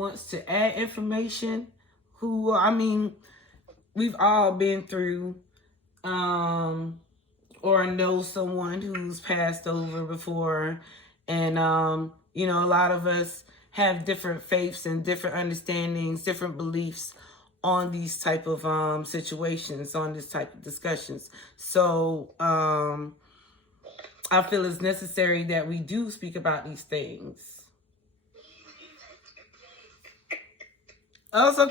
wants to add information, we've all been through or know someone who's passed over before. And, a lot of us have different faiths and different understandings, different beliefs on these type of situations, on this type of discussions. So I feel it's necessary that we do speak about these things. Also,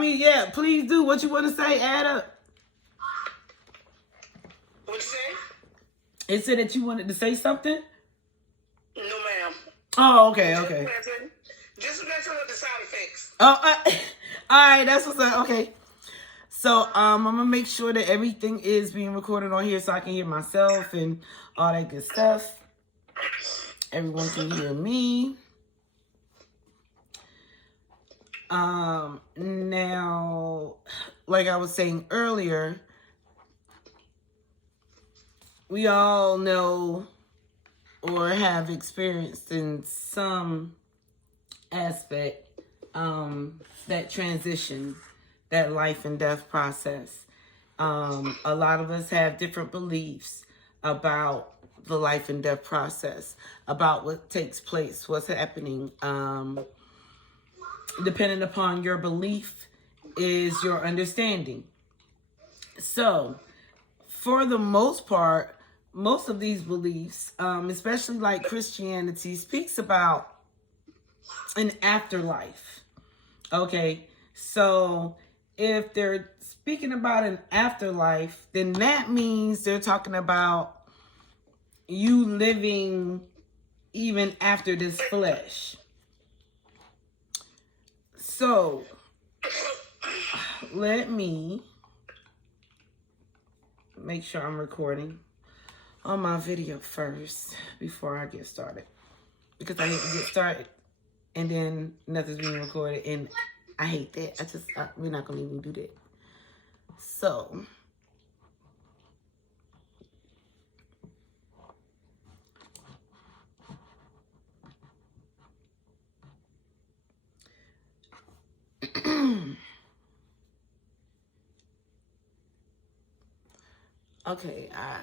yeah, please do. What you want to say, add up. What you say? It said that you wanted to say something? No, ma'am. Oh, okay. Just messing with the sound effects. Oh, all right, that's what's up. Okay. So, I'm going to make sure that everything is being recorded on here so I can hear myself and all that good stuff. Everyone can hear me. Now, like I was saying earlier, we all know or have experienced in some aspect that transition, that life and death process. A lot of us have different beliefs about the life and death process, about what takes place, what's happening. Depending upon your belief is your understanding. So, for the most part, most of these beliefs, especially like Christianity, speaks about an afterlife. Okay, so if they're speaking about an afterlife, then that means they're talking about you living even after this flesh. So, let me make sure I'm recording on my video first before I get started. Because I hate to get started and then nothing's being recorded. And I hate that. We're not going to even do that. So, okay, I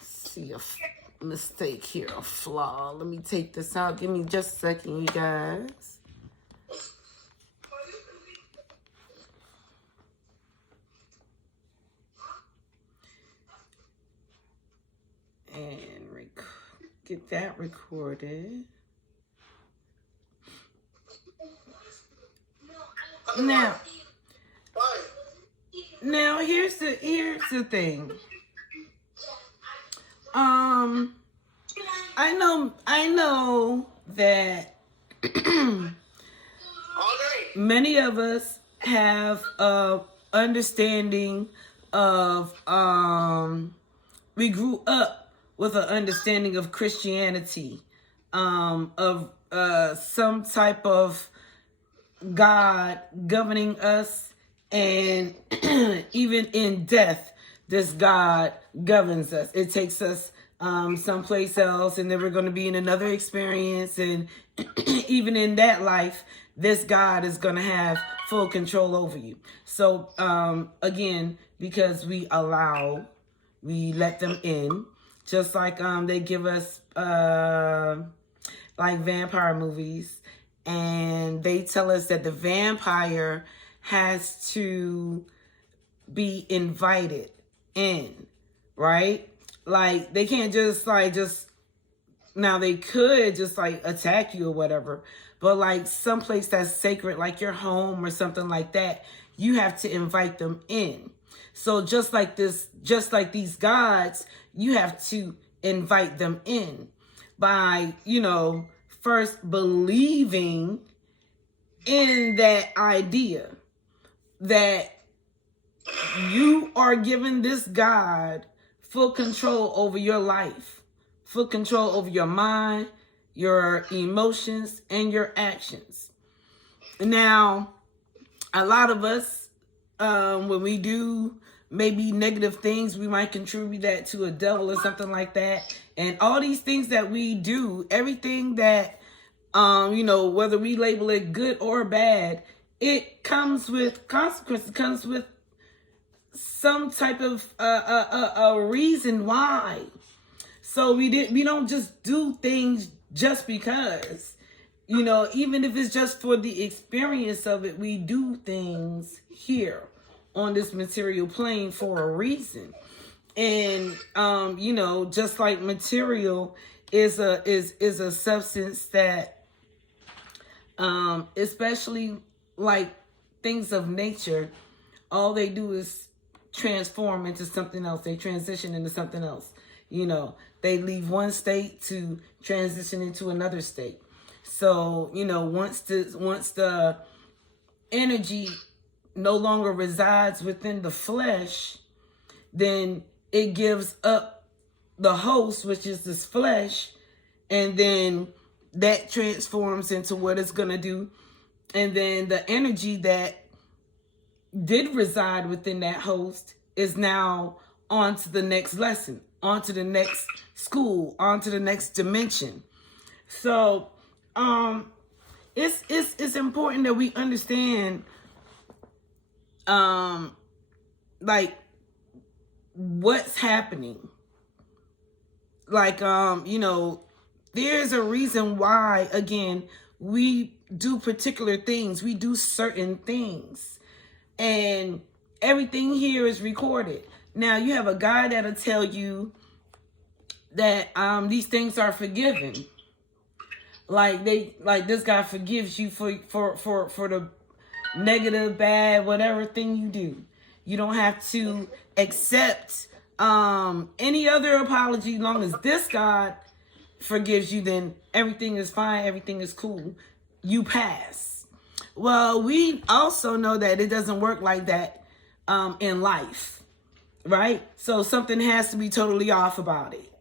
see a mistake here, a flaw. Let me take this out. Give me just a second, you guys. And get that recorded. Now here's the thing. I know that many of us have a understanding of we grew up with an understanding of Christianity, of some type of God governing us, and even in death, this God governs us. It takes us someplace else, and then we're going to be in another experience, and even in that life, this God is going to have full control over you. So, again, because we let them in, just like they give us like vampire movies, and they tell us that the vampire has to be invited in, right? Like, they can't now they could just like attack you or whatever, but like someplace that's sacred, like your home or something like that, you have to invite them in. So just like these gods, you have to invite them in by, first believing in that idea that you are giving this God full control over your life, full control over your mind, your emotions, and your actions. Now, a lot of us, when we do maybe negative things, we might contribute that to a devil or something like that. And all these things that we do, everything that whether we label it good or bad, it comes with consequences. It comes with some type of a reason why. So we don't just do things just because. Even if it's just for the experience of it, we do things here on this material plane for a reason. And just like material is a substance that especially like things of nature, all they do is transform into something else. They transition into something else. They leave one state to transition into another state. So, once the energy no longer resides within the flesh, then it gives up the host, which is this flesh, and then that transforms into what it's going to do. And then the energy that did reside within that host is now on to the next lesson, on to the next school, on to the next dimension. So it's important that we understand like what's happening. Like there's a reason why, again, we do particular things. We do certain things. And everything here is recorded. Now you have a guy that'll tell you that these things are forgiven. Like this guy forgives you for the negative, bad, whatever thing you do. You don't have to accept any other apology. Long as this God forgives you, then everything is fine, everything is cool. You pass. Well, we also know that it doesn't work like that in life, right? So something has to be totally off about it.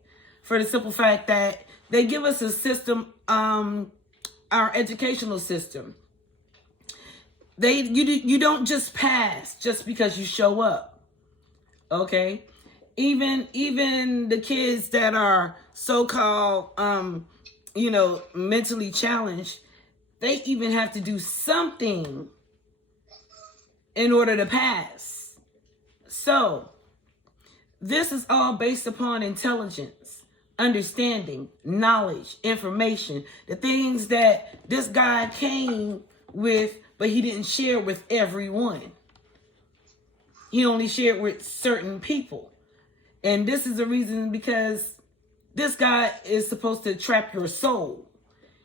For the simple fact that they give us a system, our educational system. You don't just pass just because you show up. Okay? Even the kids that are so-called mentally challenged, they even have to do something in order to pass. So, this is all based upon intelligence, understanding, knowledge, information, the things that this guy came with, but he didn't share with everyone. He only shared with certain people. And this is the reason, because this guy is supposed to trap your soul.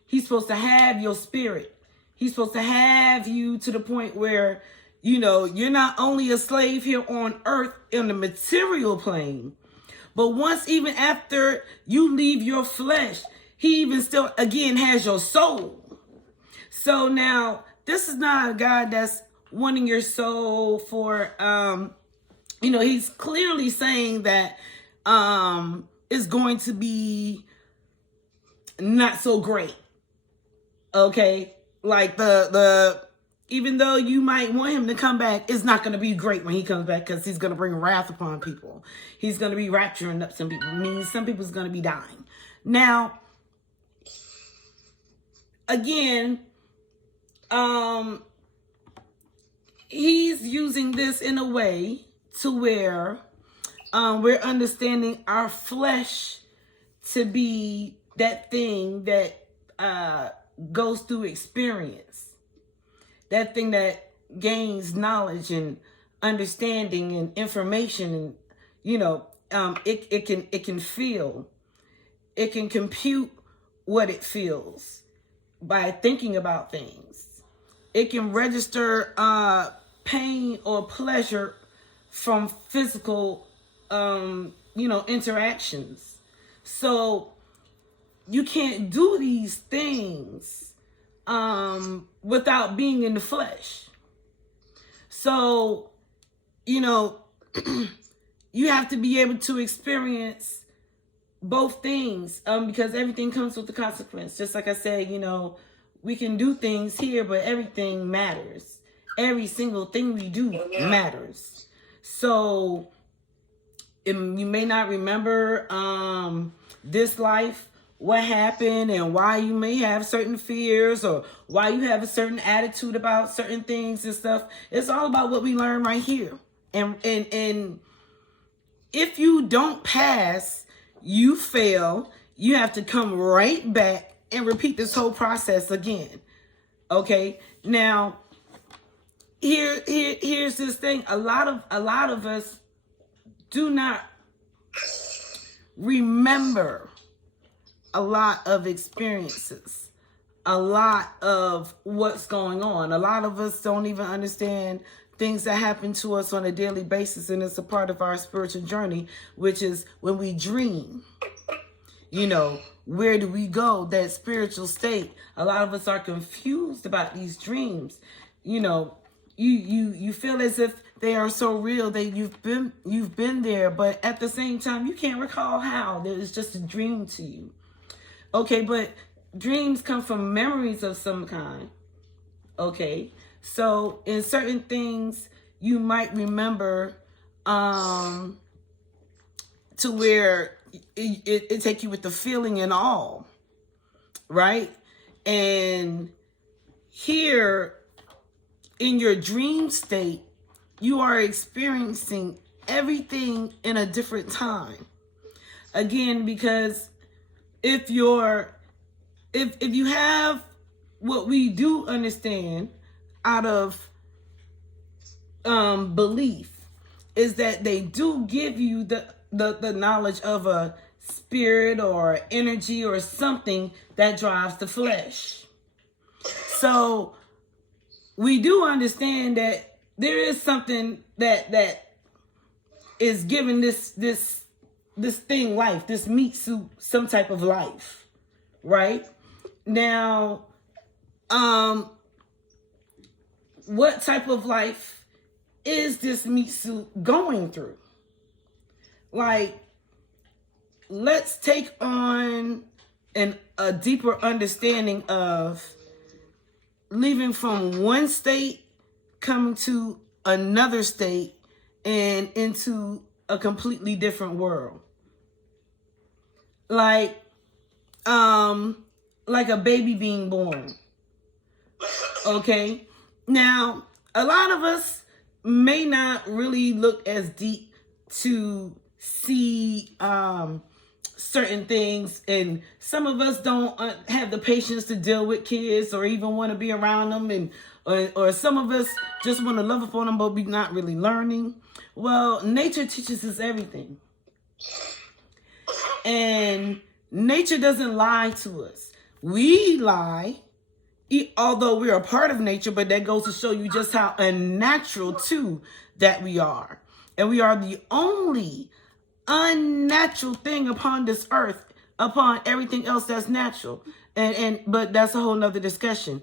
He's supposed to have your spirit. He's supposed to have you to the point where, you're not only a slave here on earth in the material plane, but once, even after you leave your flesh, he even still, again, has your soul. So now, this is not a God that's wanting your soul for, he's clearly saying that it's going to be not so great. Okay? Like even though you might want him to come back, it's not going to be great when he comes back, because he's going to bring wrath upon people. He's going to be rapturing up some people. It means some people's going to be dying. Now, again, he's using this in a way to where we're understanding our flesh to be that thing that goes through experience, that thing that gains knowledge and understanding and information, and it can feel, it can compute what it feels by thinking about things. It can register pain or pleasure from physical interactions. So you can't do these things without being in the flesh. So, you have to be able to experience both things, because everything comes with the consequence. Just like I said, we can do things here, but everything matters. Every single thing we do matters. So you may not remember this life what happened and why you may have certain fears or why you have a certain attitude about certain things and stuff. It's all about what we learn right here. And if you don't pass, you fail. You have to come right back and repeat this whole process again. Okay? Now, here's this thing. A lot of us do not remember a lot of experiences, a lot of what's going on. A lot of us don't even understand things that happen to us on a daily basis, and it's a part of our spiritual journey, which is when we dream. You know, where do we go? That spiritual state. A lot of us are confused about these dreams. You know, you feel as if they are so real that you've been there, but at the same time you can't recall how. That it's just a dream to you. Okay, but dreams come from memories of some kind. Okay, so in certain things you might remember to where it take you with the feeling and all, right? And here in your dream state, you are experiencing everything in a different time. Again, because if you have what we do understand out of belief is that they do give you the knowledge of a spirit or energy or something that drives the flesh. So we do understand that there is something that is giving this thing life, this meat suit, some type of life, right? Now, what type of life is this meat suit going through? Like, let's take on a deeper understanding of leaving from one state, coming to another state, and into a completely different world. Like a baby being born. Okay? Now, a lot of us may not really look as deep to see certain things, and some of us don't have the patience to deal with kids or even want to be around them, and or some of us just want to love upon them, but we not really learning. Well, nature teaches us everything, and nature doesn't lie to us. We lie, although we're a part of nature, but that goes to show you just how unnatural too that we are. And we are the only unnatural thing upon this earth, upon everything else that's natural. But that's a whole nother discussion.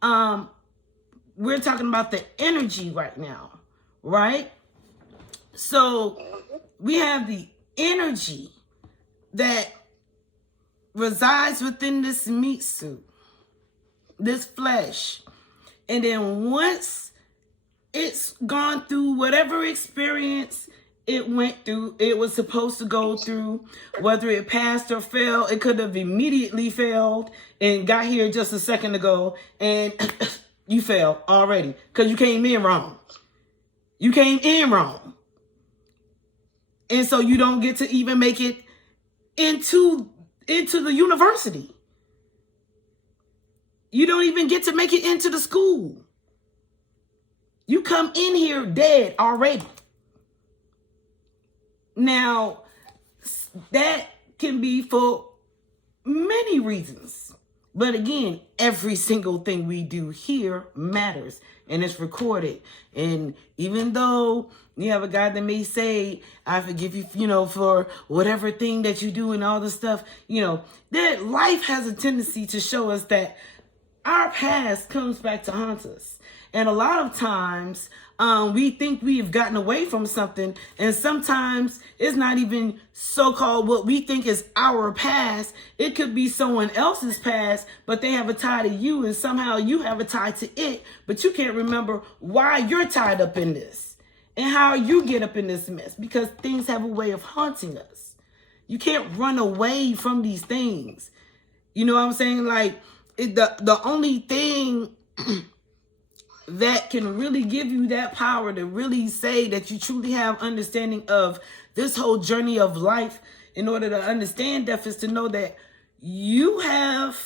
We're talking about the energy right now, right? So we have the energy that resides within this meat suit, this flesh. And then once it's gone through whatever experience it went through, it was supposed to go through, whether it passed or failed, it could have immediately failed and got here just a second ago, and you failed already because you came in wrong. You came in wrong. And so you don't get to even make it into the university. You don't even get to make it into the school. You come in here dead already. Now, that can be for many reasons. But again, every single thing we do here matters, and it's recorded. And even though you have a God that may say, I forgive you, for whatever thing that you do and all this stuff, that life has a tendency to show us that our past comes back to haunt us. And a lot of times we think we've gotten away from something, and sometimes it's not even so-called what we think is our past. It could be someone else's past, but they have a tie to you, and somehow you have a tie to it, but you can't remember why you're tied up in this and how you get up in this mess, because things have a way of haunting us. You can't run away from these things. You know what I'm saying? Like, the only thing that can really give you that power to really say that you truly have understanding of this whole journey of life in order to understand death is to know that you have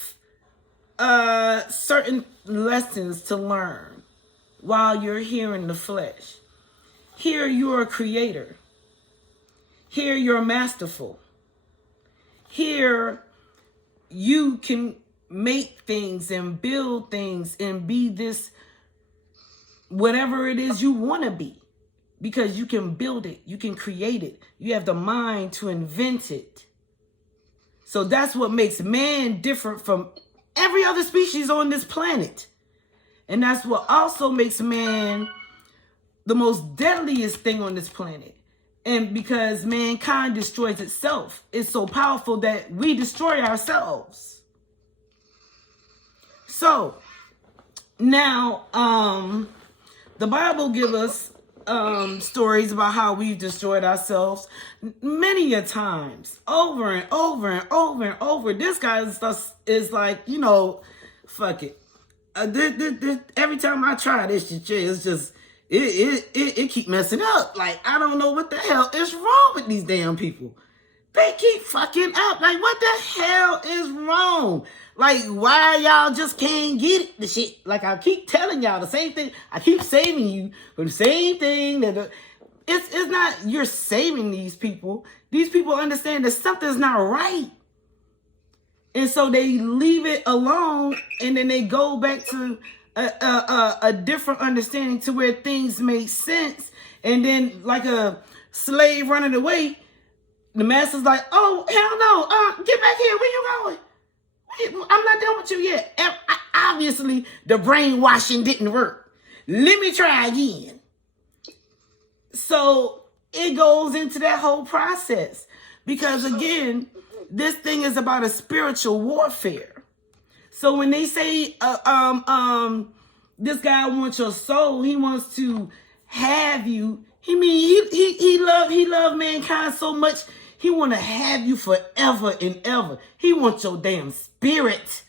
certain lessons to learn while you're here in the flesh. Here you're a creator. Here you're masterful. Here you can make things and build things and be this whatever it is you want to be, because you can build it, you can create it, you have the mind to invent it. So that's what makes man different from every other species on this planet. And that's what also makes man the most deadliest thing on this planet. And because mankind destroys itself, it's so powerful that we destroy ourselves. So now, the Bible gives us stories about how we've destroyed ourselves many a times, over and over and over and over. This guy is like, you know, fuck it. Every time I try this shit, it's just it keep messing up. Like, I don't know what the hell is wrong with these damn people. They keep fucking up. Like, what the hell is wrong? Like, why y'all just can't get it? The shit. Like, I keep telling y'all the same thing. I keep saving you for the same thing. It's not you're saving these people. These people understand that something's not right. And so they leave it alone, and then they go back to a different understanding to where things make sense. And then, like a slave running away, the master's like, oh, hell no, get back here. Where you going? I'm not done with you yet. Obviously, the brainwashing didn't work. Let me try again. So it goes into that whole process. Because again, this thing is about a spiritual warfare. So when they say, this guy wants your soul, he wants to have you. He love mankind so much. He want to have you forever and ever. He wants your damn spirit.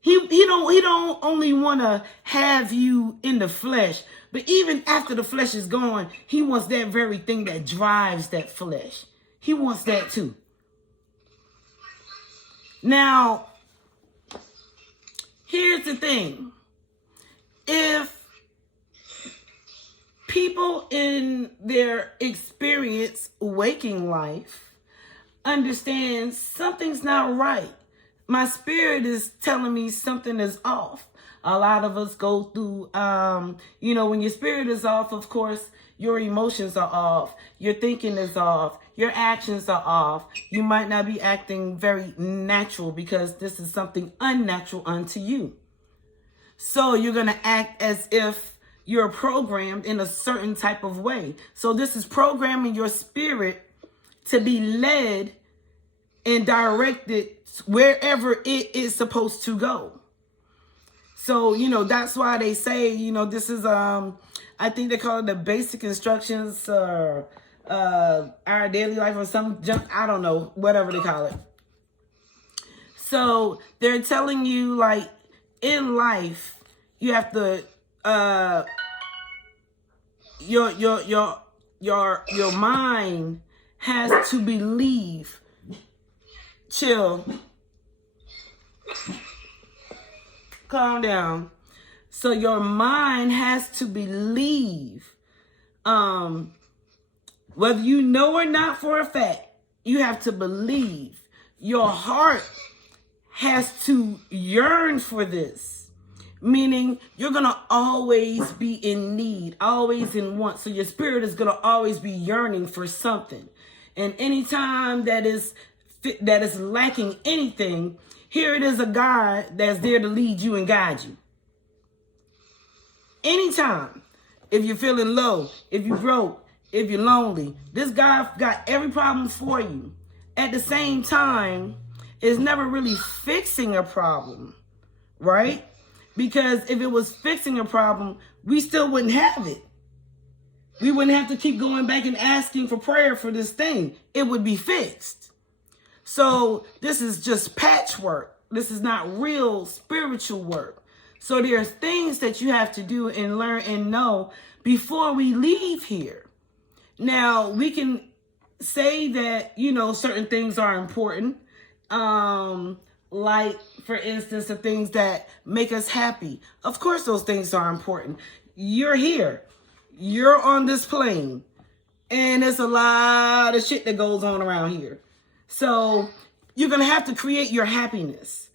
He don't only want to have you in the flesh, but even after the flesh is gone, he wants that very thing that drives that flesh. He wants that too. Now, here's the thing. If people in their experience waking life understand something's not right, my spirit is telling me something is off. A lot of us go through, when your spirit is off, of course, your emotions are off. Your thinking is off. Your actions are off. You might not be acting very natural because this is something unnatural unto you. So you're going to act as if you're programmed in a certain type of way. So this is programming your spirit to be led and directed wherever it is supposed to go. So, that's why they say, this is, I think they call it the basic instructions, our daily life or some junk, I don't know, whatever they call it. So they're telling you, like, in life, you have to, your mind has to believe. Chill. Calm down. So your mind has to believe, whether you know or not for a fact, you have to believe. Your heart has to yearn for this, meaning you're going to always be in need, always in want. So your spirit is going to always be yearning for something. And anytime that is lacking anything, here it is, a God that's there to lead you and guide you. Anytime, if you're feeling low, if you're broke, if you're lonely, this God got every problem for you. At the same time, it's never really fixing a problem, right? Because if it was fixing a problem, we still wouldn't have it. we wouldn't have to keep going back and asking for prayer for this thing. It would be fixed. So this is just patchwork. This is not real spiritual work. So there are things that you have to do and learn and know before we leave here. Now, we can say that, certain things are important. Like, for instance, the things that make us happy. Of course, those things are important. You're here. You're on this plane. And there's a lot of shit that goes on around here. So you're going to have to create your happiness.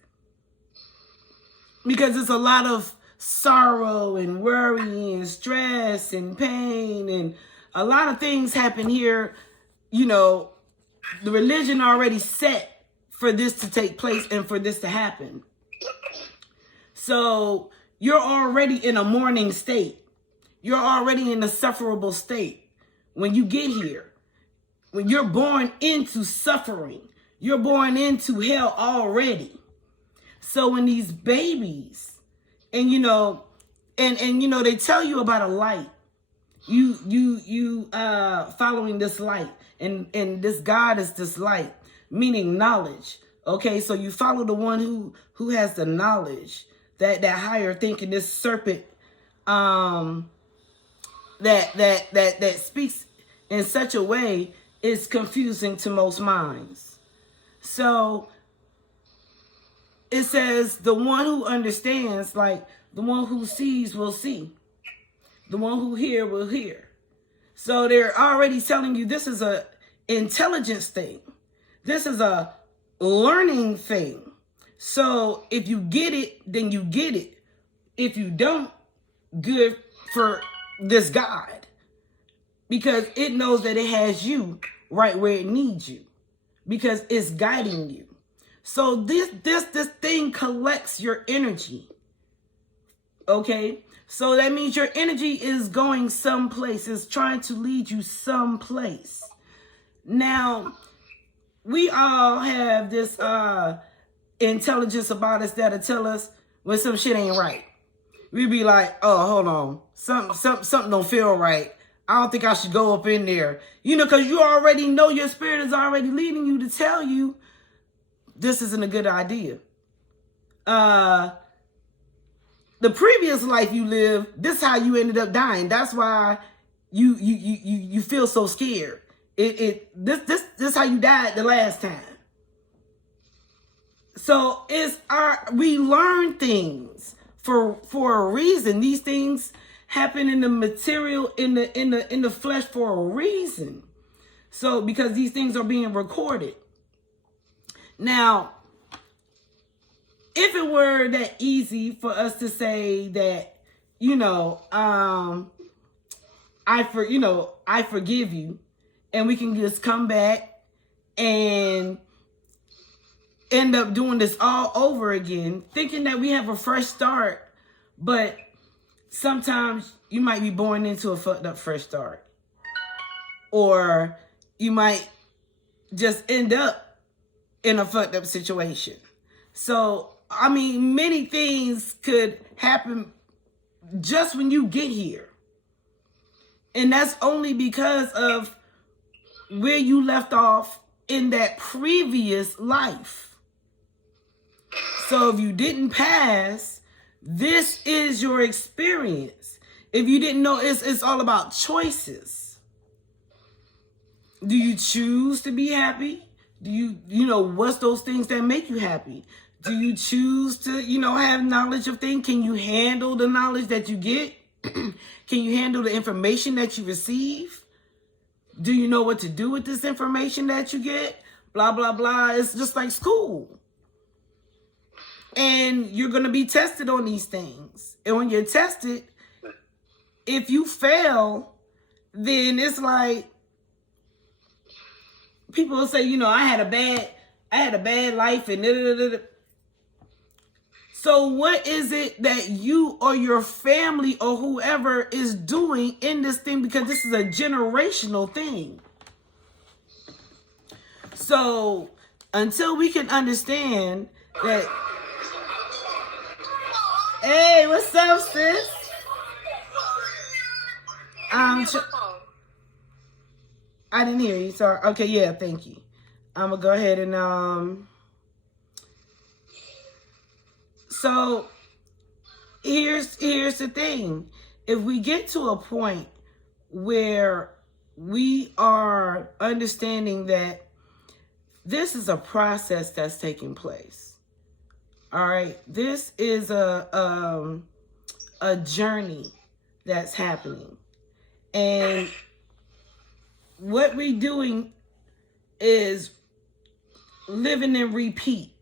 Because there's a lot of sorrow and worry and stress and pain. And a lot of things happen here. The religion already set for this to take place and for this to happen. So you're already in a mourning state. You're already in a sufferable state when you get here. When you're born into suffering, you're born into hell already. So when these babies, and they tell you about a light, you following this light, and this God is this light, meaning knowledge. Okay, so you follow the one who has the knowledge, that higher thinking, this serpent, that speaks in such a way is confusing to most minds. So it says the one who understands, like the one who sees will see. The one who hear will hear. So they're already telling you this is a intelligence thing. This is a learning thing. So if you get it, then you get it. If you don't, good for this God. Because it knows that it has you right where it needs you. Because it's guiding you. So this thing collects your energy. Okay? So that means your energy is going someplace. It's trying to lead you someplace. Now, we all have this intelligence about us that'll tell us when some shit ain't right. We be like, oh, hold on. Something don't feel right. I don't think I should go up in there. Because you already know your spirit is already leading you to tell you this isn't a good idea. The previous life you lived, this is how you ended up dying. That's why you feel so scared. This is how you died the last time. So we learn things for a reason. These things happen in the material, in the flesh for a reason. So because these things are being recorded. Now, if it were that easy for us to say that, I forgive you, and we can just come back and end up doing this all over again, thinking that we have a fresh start, but sometimes you might be born into a fucked up fresh start. Or you might just end up in a fucked up situation. So, many things could happen just when you get here. And that's only because of where you left off in that previous life. So if you didn't pass, this is your experience. If you didn't know, it's all about choices. Do you choose to be happy? Do you what's those things that make you happy? Do you choose to, have knowledge of things? Can you handle the knowledge that you get? Can you handle the information that you receive? Do you know what to do with this information that you get? Blah, blah, blah. It's just like school. And you're going to be tested on these things. And when you're tested, if you fail, then it's like, people will say, I had a bad life and da, da, da, da. So what is it that you or your family or whoever is doing in this thing? Because this is a generational thing. So until we can understand that, hey, what's up, sis? I didn't hear you. Sorry. Okay, yeah, thank you. I'm gonna go ahead and so here's the thing. If we get to a point where we are understanding that this is a process that's taking place. All right. This is a journey that's happening. And what we're doing is living in repeat.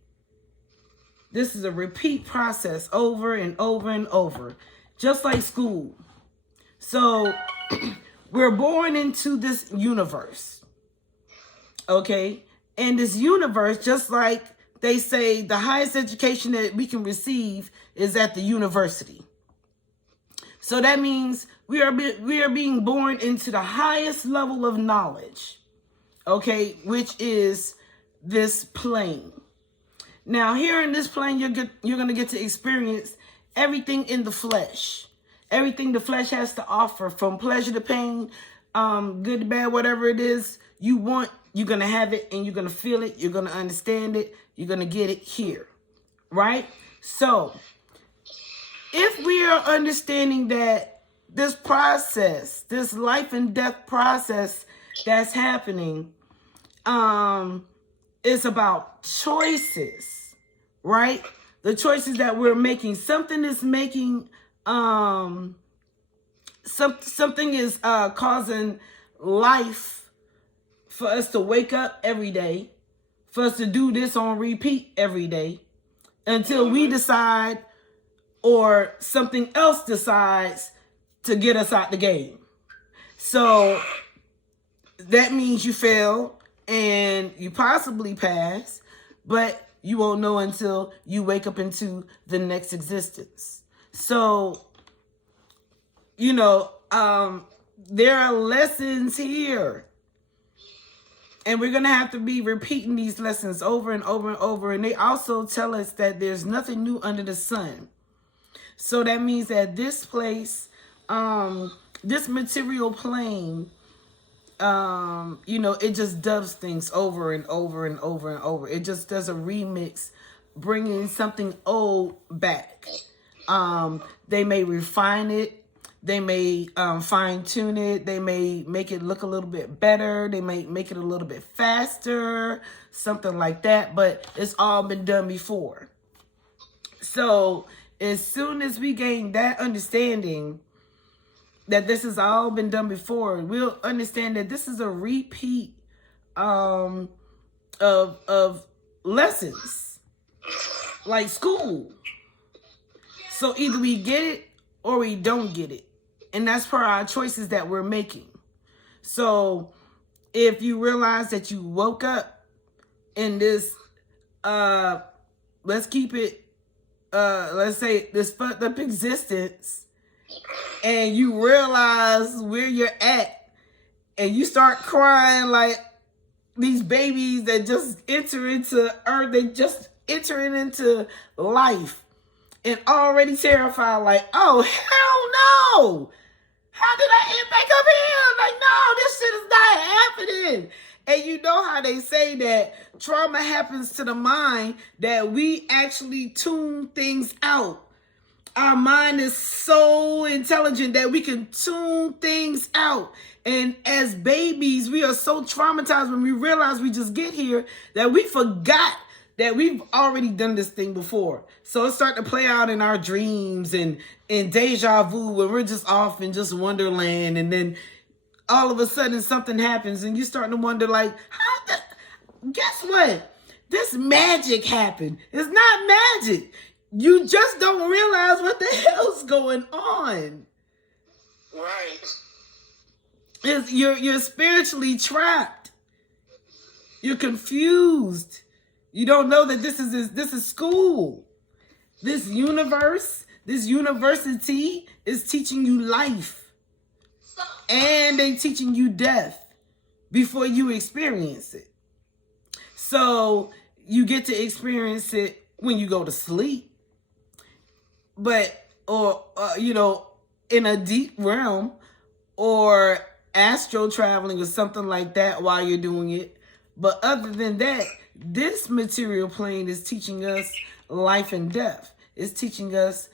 This is a repeat process over and over and over, just like school. So we're born into this universe, okay? And this universe, just like they say, the highest education that we can receive is at the university. So that means we are being born into the highest level of knowledge, okay, which is this plane. Now, here in this plane, you're going to get to experience everything in the flesh. Everything the flesh has to offer, from pleasure to pain, good to bad, whatever it is you want, you're going to have it and you're going to feel it. You're going to understand it. You're going to get it here, right? So if we are understanding that this process, this life and death process that's happening, is about choices, right? The choices that we're making. Something is making, something is causing life for us to wake up every day, for us to do this on repeat every day until we decide or something else decides to get us out the game. So that means you fail and you possibly pass, but you won't know until you wake up into the next existence. So, you know, there are lessons here. And we're going to have to be repeating these lessons over and over and over. And they also tell us that there's nothing new under the sun. So that means that this place, this material plane, you know, it just does things over and over and over and over. It just does a remix, bringing something old back. They may refine it. They may fine tune it. They may make it look a little bit better. They may make it a little bit faster, something like that. But it's all been done before. So as soon as we gain that understanding that this has all been done before, we'll understand that this is a repeat of lessons, like school. So either we get it or we don't get it. And that's for our choices that we're making. So if you realize that you woke up in this, let's keep it, let's say this fucked up existence, and you realize where you're at, and you start crying like these babies that just enter into earth, they just entering into life, and already terrified, like, oh, hell no! How did I end back up here? Like, no, this shit is not happening. And you know how they say that trauma happens to the mind, that we actually tune things out. Our mind is so intelligent that we can tune things out. And as babies, we are so traumatized when we realize we just get here that we forgot that we've already done this thing before. So it starts to play out in our dreams and in deja vu, when we're just off in just wonderland. And then all of a sudden something happens and you start to wonder, like, guess what? This magic happened. It's not magic. You just don't realize what the hell's going on. Right. You're spiritually trapped. You're confused. You don't know that this is school. This universe, this university is teaching you life. And they teaching you death before you experience it. So you get to experience it when you go to sleep. But, or, you know, in a deep realm, or astro traveling or something like that while you're doing it. But other than that, this material plane is teaching us life and death. It's teaching us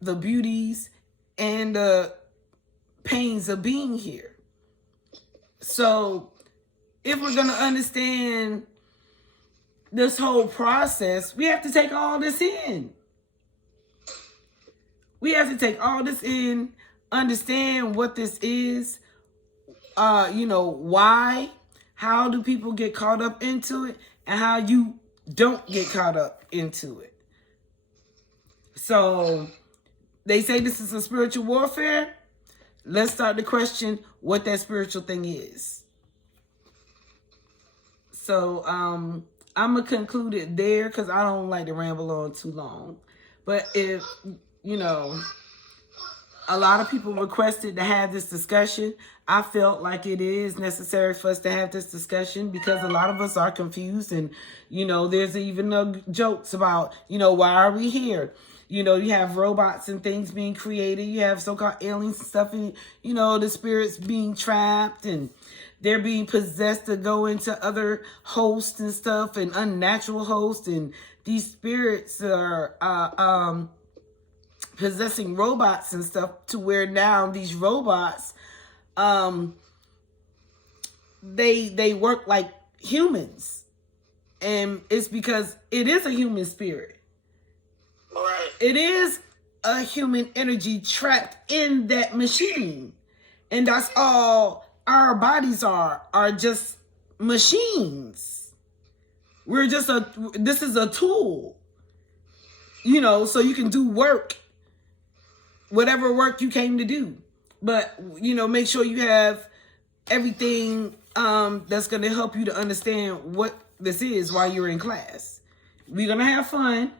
the beauties and the pains of being here. So if we're going to understand this whole process, we have to take all this in. We have to take all this in, understand what this is, why, how do people get caught up into it, and how you don't get caught up into it. So they say this is a spiritual warfare. Let's start to question what that spiritual thing is. So I'm going to conclude it there because I don't like to ramble on too long. But if, a lot of people requested to have this discussion, I felt like it is necessary for us to have this discussion because a lot of us are confused. And, there's even jokes about, why are we here? You have robots and things being created. You have so-called aliens and stuff. And, the spirits being trapped and they're being possessed to go into other hosts and stuff and unnatural hosts. And these spirits are possessing robots and stuff to where now these robots, they work like humans. And it's because it is a human spirit. Right. It is a human energy trapped in that machine. And that's all our bodies are just machines. This is a tool, so you can do work, whatever work you came to do. But, make sure you have everything that's going to help you to understand what this is while you're in class. We're going to have fun.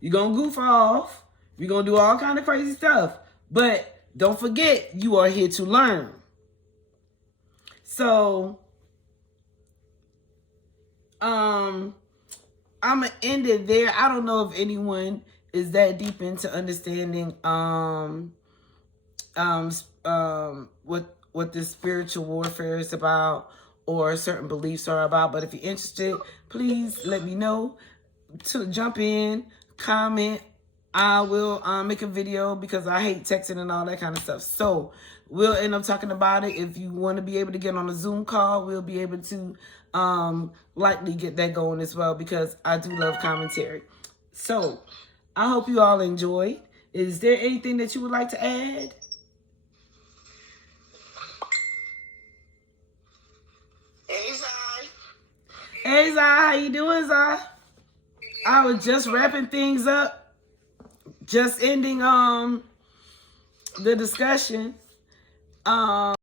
You're going to goof off. We're going to do all kind of crazy stuff. But don't forget, you are here to learn. So, I'm going to end it there. I don't know if anyone is that deep into understanding what this spiritual warfare is about or certain beliefs are about. But if you're interested, please let me know. To jump in, comment. I will make a video because I hate texting and all that kind of stuff. So we'll end up talking about it. If you want to be able to get on a Zoom call, we'll be able to likely get that going as well because I do love commentary. So I hope you all enjoyed. Is there anything that you would like to add? Hey, Zai. Hey, Zai. How you doing, Zai? I was just wrapping things up. Just ending the discussion.